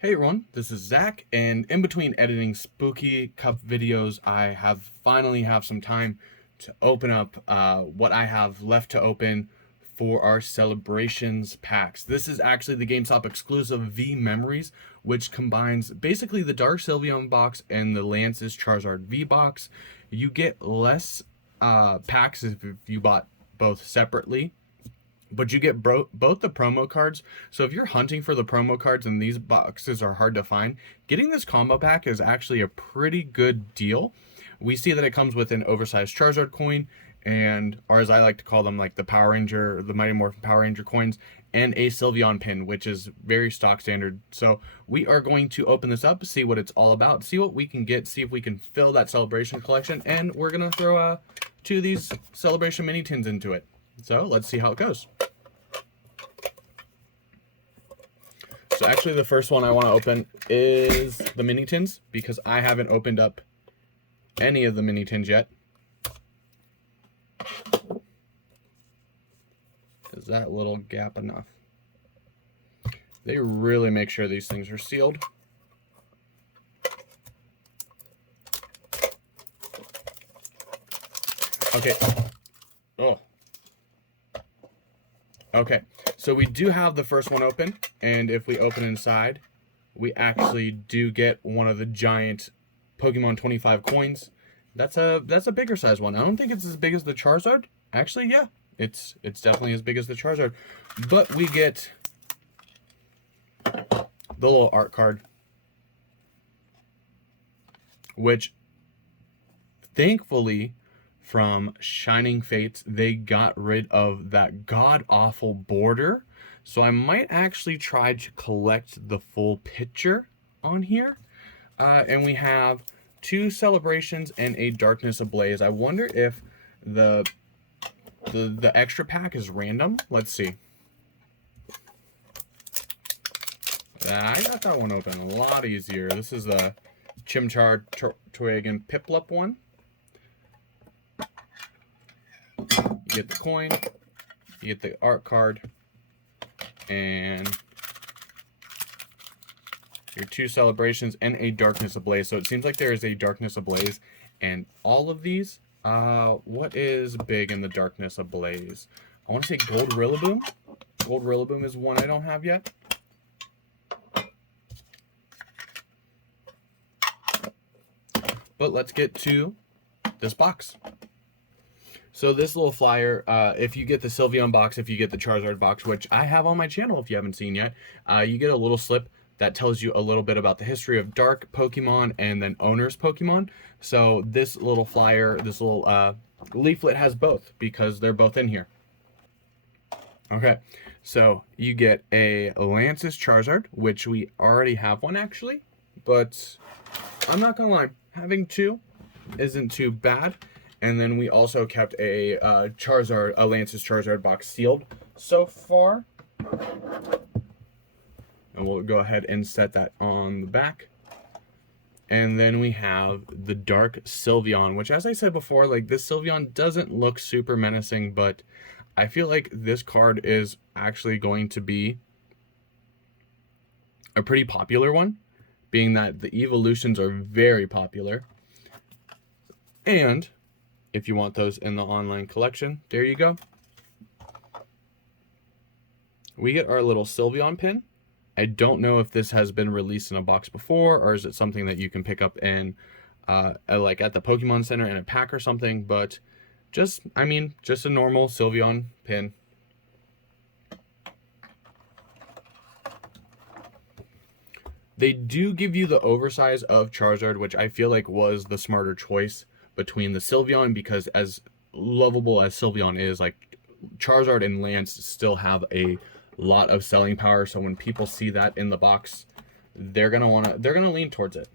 Hey everyone, this is Zach, and in between editing Spooky Cup videos, I have finally have some time to open up what I have left to open for our Celebrations packs. This is actually the GameStop exclusive V Memories, which combines basically the Dark Sylveon box and the Lance's Charizard V box. You get less packs if you bought both separately, but you get both the promo cards. So if you're hunting for the promo cards and these boxes are hard to find, getting this combo pack is actually a pretty good deal. We see that it comes with an oversized Charizard coin, and, or as I like to call them, like the Power Ranger, the Mighty Morphin Power Ranger coins, and a Sylveon Pin, which is very stock standard. So we are going to open this up, see what it's all about, see what we can get, see if we can fill that Celebration collection, and we're gonna throw two of these Celebration mini tins into it. So let's see how it goes. So actually the first one I want to open is the mini tins, because I haven't opened up any of the mini tins yet. Is that little gap enough? They really make sure these things are sealed. Okay. Oh. Okay, so we do have the first one open, and if we open inside, we actually do get one of the giant Pokemon 25 coins. That's a bigger size one. I don't think it's as big as the Charizard. Actually, yeah, it's definitely as big as the Charizard. But we get the little art card, which thankfully from Shining Fates, they got rid of that god-awful border. So I might actually try to collect the full picture on here. And we have two Celebrations and a Darkness Ablaze. I wonder if the extra pack is random. Let's see. I got that one open a lot easier. This is the Chimchar, Twig, and Piplup one. You get the coin, you get the art card, and your two Celebrations and a Darkness Ablaze. So it seems like there is a Darkness Ablaze, and all of these. What is big in the Darkness Ablaze? I want to say Gold Rillaboom. Gold Rillaboom is one I don't have yet. But let's get to this box. So this little flyer, if you get the Sylveon box, if you get the Charizard box, which I have on my channel if you haven't seen yet, you get a little slip that tells you a little bit about the history of Dark Pokemon and then Owner's Pokemon. So this little flyer, this little leaflet has both, because they're both in here. Okay, so you get a Lance's Charizard, which we already have one actually, but I'm not gonna lie, having two isn't too bad. And then we also kept a Charizard, a Lance's Charizard box sealed so far. And we'll go ahead and set that on the back. And then we have the Dark Sylveon, which, as I said before, like, this Sylveon doesn't look super menacing, but I feel like this card is actually going to be a pretty popular one, being that the evolutions are very popular. And if you want those in the online collection, there you go. We get our little Sylveon pin. I don't know if this has been released in a box before, or is it something that you can pick up in like at the Pokemon Center in a pack or something, but just a normal Sylveon pin. They do give you the oversize of Charizard, which I feel like was the smarter choice between the Sylveon, because as lovable as Sylveon is, like, Charizard and Lance still have a lot of selling power. So when people see that in the box, they're gonna lean towards it.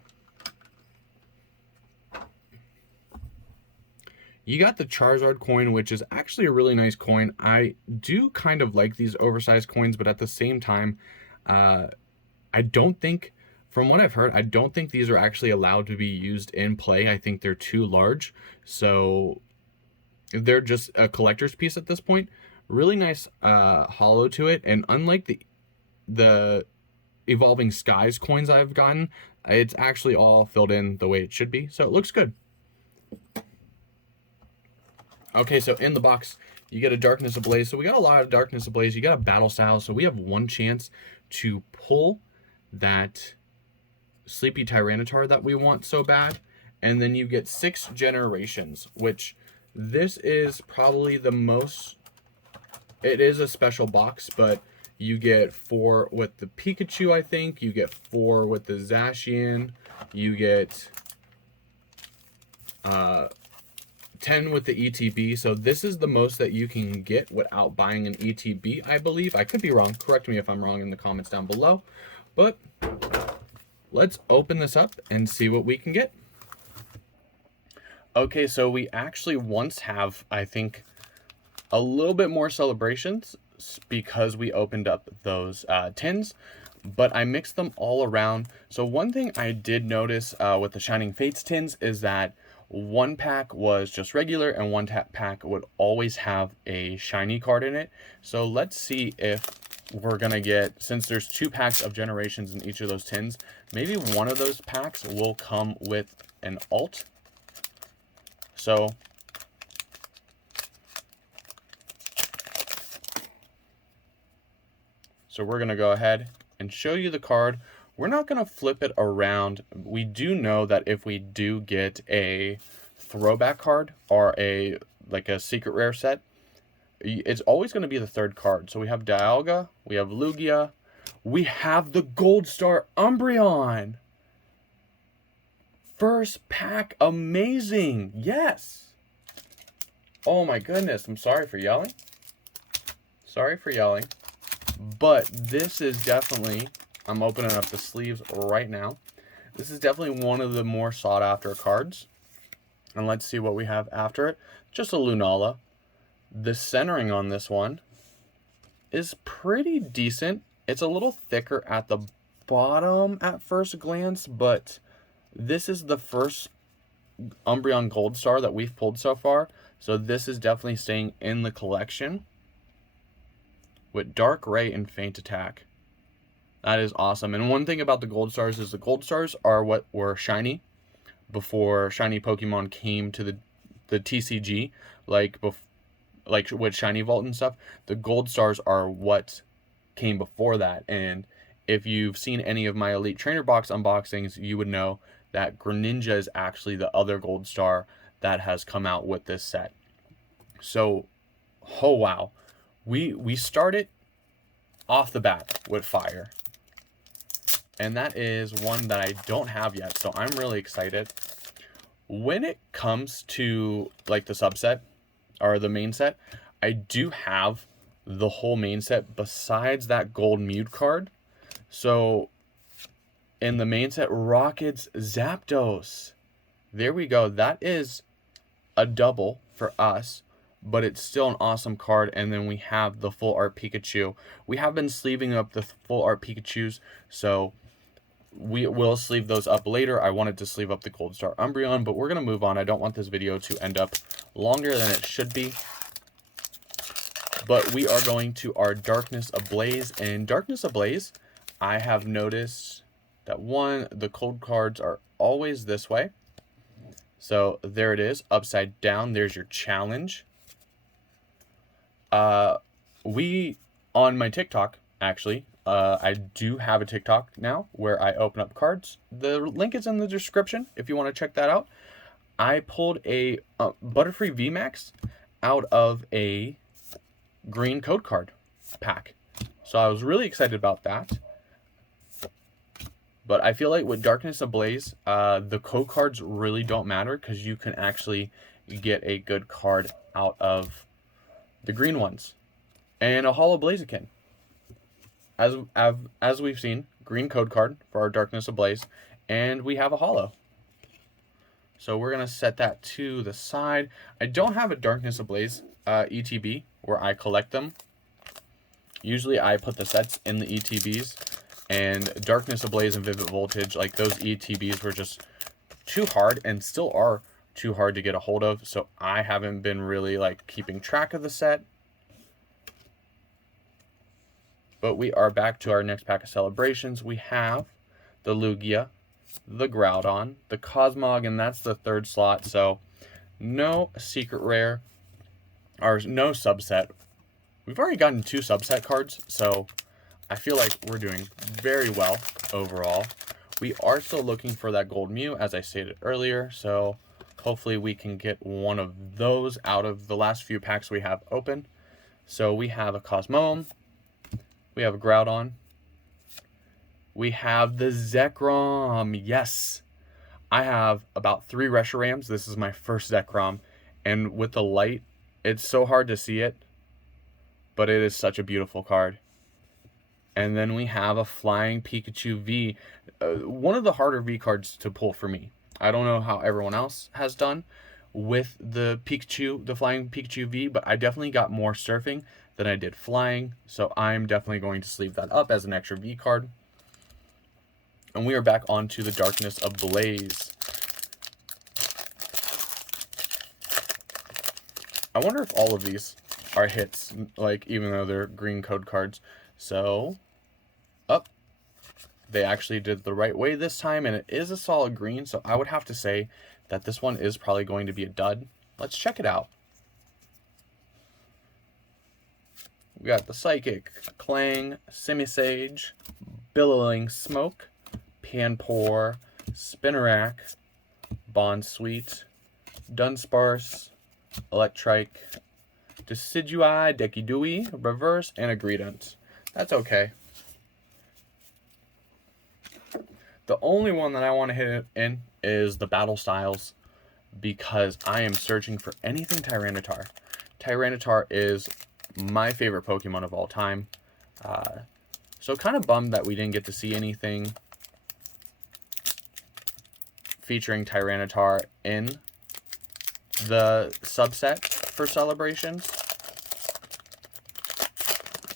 You got the Charizard coin, which is actually a really nice coin. I do kind of like these oversized coins, but at the same time, I don't think, from what I've heard, I don't think these are actually allowed to be used in play. I think they're too large. So they're just a collector's piece at this point. Really nice hollow to it. And unlike the Evolving Skies coins I've gotten, it's actually all filled in the way it should be, so it looks good. Okay, so in the box, you get a Darkness Ablaze. So we got a lot of Darkness Ablaze. You got a Battle Style, so we have one chance to pull that Sleepy Tyranitar that we want so bad. And then you get 6 generations, which this is probably the most... It is a special box, but you get 4 with the Pikachu, I think. You get 4 with the Zacian. You get 10 with the ETB. So this is the most that you can get without buying an ETB, I believe. I could be wrong. Correct me if I'm wrong in the comments down below. But let's open this up and see what we can get. Okay, so we actually once have, I think, a little bit more celebrations because we opened up those tins, but I mixed them all around. So one thing I did notice with the Shining Fates tins is that one pack was just regular and one pack would always have a shiny card in it. So let's see if we're gonna get, since there's 2 packs of generations in each of those tins, maybe one of those packs will come with an alt. So we're going to go ahead and show you the card. We're not going to flip it around. We do know that if we do get a throwback card or like a secret rare set, it's always going to be the 3rd card. So we have Dialga, we have Lugia, we have the Gold Star Umbreon. First pack, amazing. Yes. Oh my goodness, I'm sorry for yelling. Sorry for yelling. But this is definitely, I'm opening up the sleeves right now. This is definitely one of the more sought after cards. And let's see what we have after it. Just a Lunala. The centering on this one is pretty decent. It's a little thicker at the bottom at first glance, but this is the first Umbreon Gold Star that we've pulled so far. So this is definitely staying in the collection. With Dark Ray and Faint Attack. That is awesome. And one thing about the Gold Stars is the Gold Stars are what were shiny before shiny Pokemon came to the TCG, like with Shiny Vault and stuff. The Gold Stars are what came before that. And if you've seen any of my Elite Trainer Box unboxings, you would know that Greninja is actually the other Gold Star that has come out with this set. So, oh wow. We started off the bat with fire. And that is one that I don't have yet, so I'm really excited. When it comes to like the subset or the main set, I do have the whole main set besides that gold Mewd card. So in the main set, Rocket's Zapdos. There we go. That is a double for us, but it's still an awesome card. And then we have the full art Pikachu. We have been sleeving up the full art Pikachus, so we will sleeve those up later. I wanted to sleeve up the Gold Star Umbreon, but we're going to move on. I don't want this video to end up longer than it should be. But we are going to our Darkness Ablaze. And Darkness Ablaze, I have noticed that the code cards are always this way. So there it is, upside down. There's your challenge. On my TikTok, actually, I do have a TikTok now where I open up cards. The link is in the description if you want to check that out. I pulled a Butterfree VMAX out of a green code card pack. So I was really excited about that. But I feel like with Darkness Ablaze, the code cards really don't matter because you can actually get a good card out of the green ones. And a Holo Blaziken. As we've seen, green code card for our Darkness Ablaze, and we have a Holo. So we're going to set that to the side. I don't have a Darkness Ablaze ETB where I collect them. Usually I put the sets in the ETBs, and Darkness Ablaze and Vivid Voltage, like those ETBs were just too hard and still are too hard to get a hold of, so I haven't been really like keeping track of the set. But we are back to our next pack of celebrations. We have the Lugia, the Groudon, the Cosmog, and that's the third slot. So no secret rare, or no subset. We've already gotten 2 subset cards, so I feel like we're doing very well overall. We are still looking for that Gold Mew, as I stated earlier, so hopefully we can get one of those out of the last few packs we have open. So we have a Cosmoem, we have a Groudon, we have the Zekrom. Yes, I have about 3 Reshurams. This is my first Zekrom, and with the light, it's so hard to see it, but it is such a beautiful card. And then we have a Flying Pikachu V, one of the harder V cards to pull for me. I don't know how everyone else has done with the Pikachu, the Flying Pikachu V, but I definitely got more surfing than I did flying, so I'm definitely going to sleeve that up as an extra V card. And we are back onto the Darkness Ablaze. I wonder if all of these are hits, like, even though they're green code cards. So, they actually did the right way this time, and it is a solid green, so I would have to say that this one is probably going to be a dud. Let's check it out. We got the Psychic, Clang, Simisage, Billowing Smoke, Panpour, Spinarak, Bonsweet, Dunsparce, Electrike, Decidueye, Dekidui, Reverse, and a Greedent. That's okay. The only one that I want to hit in is the Battle Styles, because I am searching for anything Tyranitar. Tyranitar is my favorite Pokemon of all time. So kind of bummed that we didn't get to see anything featuring Tyranitar in the subset for celebrations.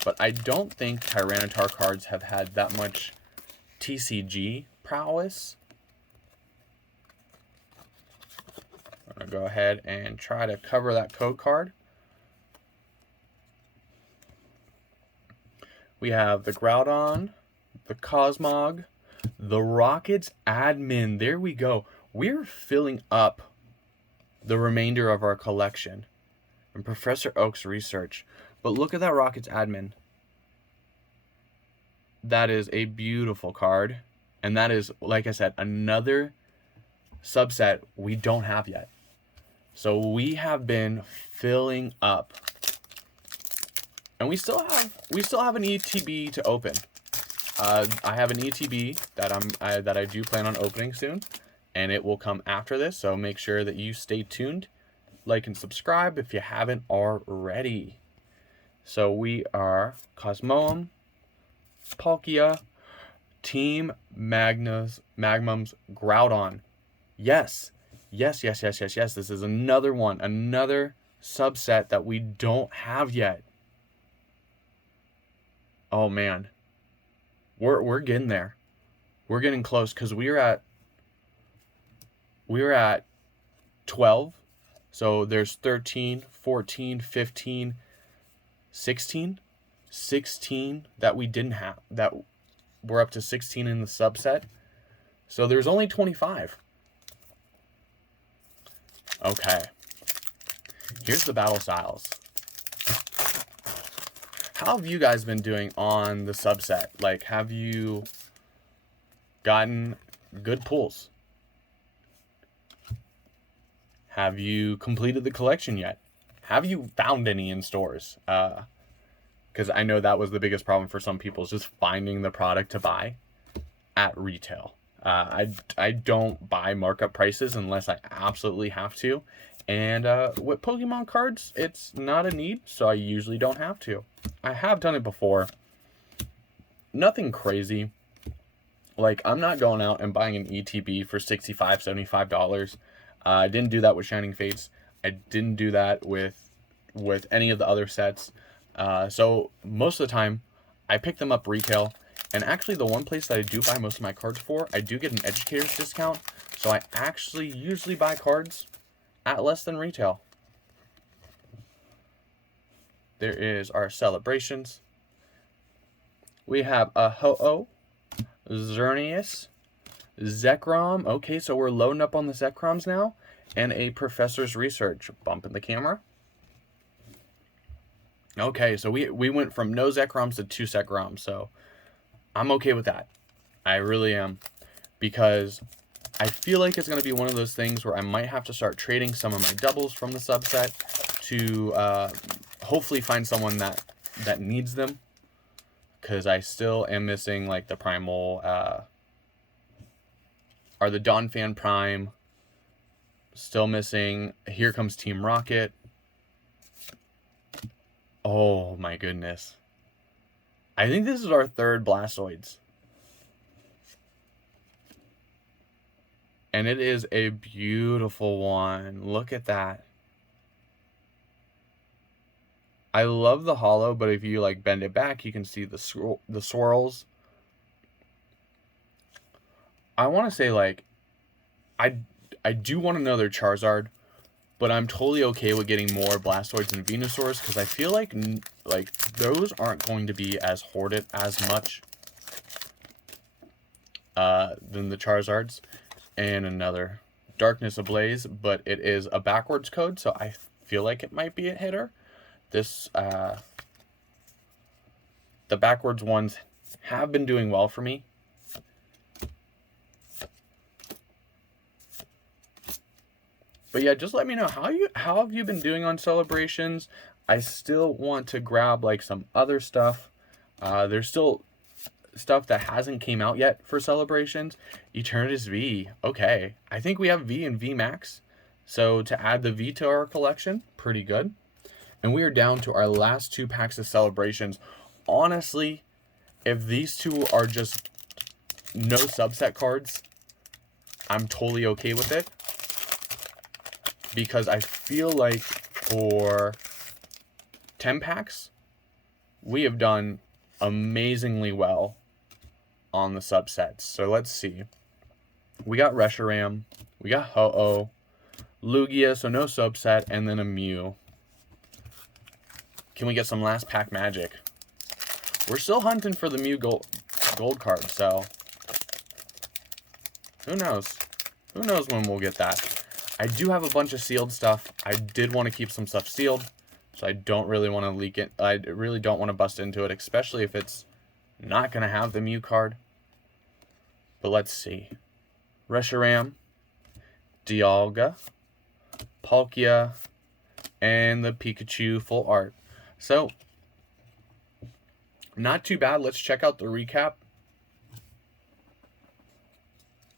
But I don't think Tyranitar cards have had that much TCG prowess. I'm going to go ahead and try to cover that code card. We have the Groudon, the Cosmog, the Rockets admin. There we go. We're filling up the remainder of our collection and Professor Oak's research. But look at that Rockets admin. That is a beautiful card. And that is, like I said, another subset we don't have yet. So we have been filling up. And we still have an ETB to open. I have an ETB that I do plan on opening soon, and it will come after this. So make sure that you stay tuned, like and subscribe if you haven't already. So we are Cosmoem, Palkia, Team Magmum's Groudon. Yes. This is another one, another subset that we don't have yet. Oh man, we're getting there. We're getting close, because we were at 12. So there's 13, 14, 15, 16 that we didn't have, that we're up to 16 in the subset. So there's only 25. Okay. Here's the battle styles. How have you guys been doing on the subset? Like, have you gotten good pulls? Have you completed the collection yet? Have you found any in stores? Because I know that was the biggest problem for some people, is just finding the product to buy at retail. I don't buy markup prices unless I absolutely have to. And with Pokemon cards, it's not a need, so I usually don't have to. I have done it before. Nothing crazy. Like, I'm not going out and buying an ETB for $65, $75. I didn't do that with Shining Fates. I didn't do that with any of the other sets. So most of the time, I pick them up retail. And actually, the one place that I do buy most of my cards for, I do get an educator's discount. So I actually usually buy cards at less than retail. There is our celebrations. We have a Ho-Oh, Xerneas, Zekrom. Okay, so we're loading up on the Zekroms now. And a Professor's Research. Bumping the camera. Okay, so we went from no Zekroms to 2 Zekroms. So I'm okay with that. I really am. Because I feel like it's going to be one of those things where I might have to start trading some of my doubles from the subset to hopefully find someone that needs them. Because I still am missing like the Primal, or the Donphan Prime. Still missing. Here comes Team Rocket. Oh my goodness. I think this is our 3rd Blastoids. And it is a beautiful one. Look at that. I love the holo, but if you like bend it back, you can see the swirls. I want to say like, I do want another Charizard, but I'm totally okay with getting more Blastoids and Venusaurs because I feel like those aren't going to be as hoarded as much than the Charizards. And another Darkness Ablaze, but it is a backwards code, so I feel like it might be a hitter. This the backwards ones have been doing well for me. But yeah, just let me know how have you been doing on celebrations. I still want to grab like some other stuff. There's still stuff that hasn't came out yet for celebrations. Eternatus V. Okay, I think we have V and V Max. So to add the V to our collection, pretty good. And we are down to our last 2 packs of celebrations. Honestly, if these 2 are just no subset cards, I'm totally okay with it. Because I feel like for 10 packs, we have done amazingly well on the subsets. So let's see. We got Reshiram, we got Ho-Oh, Lugia, so no subset, and then a Mew. Can we get some last pack magic? We're still hunting for the Mew gold card, so who knows? Who knows when we'll get that? I do have a bunch of sealed stuff. I did want to keep some stuff sealed, so I don't really want to leak it. I really don't want to bust into it, especially if it's not going to have the Mew card. But let's see. Reshiram, Dialga, Palkia, and the Pikachu full art. So, not too bad. Let's check out the recap.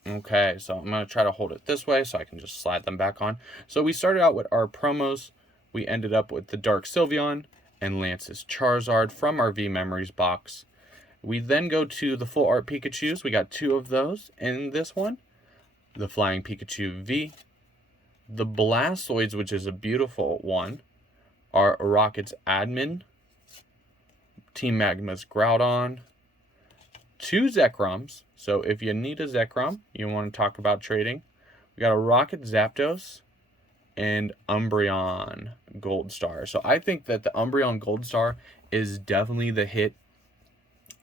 Okay, so I'm going to try to hold it this way so I can just slide them back on. So we started out with our promos. We ended up with the Dark Sylveon and Lance's Charizard from our V Memories box. We then go to the full art Pikachus. We got 2 of those in this one. The Flying Pikachu V. The Blastoids, which is a beautiful one, are Rocket's Admin, Team Magma's Groudon, 2 Zekroms. So if you need a Zekrom, you want to talk about trading, we got a Rocket Zapdos and Umbreon Gold Star. So I think that the Umbreon Gold Star is definitely the hit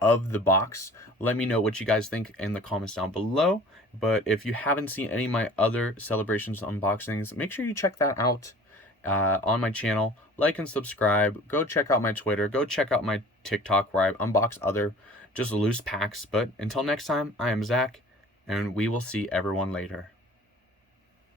of the box. Let me know what you guys think in the comments down below. But if you haven't seen any of my other celebrations unboxings, make sure you check that out on my channel. Like and subscribe. Go check out my Twitter. Go check out my TikTok where I unbox other just loose packs. But until next time, I am Zach, and we will see everyone later.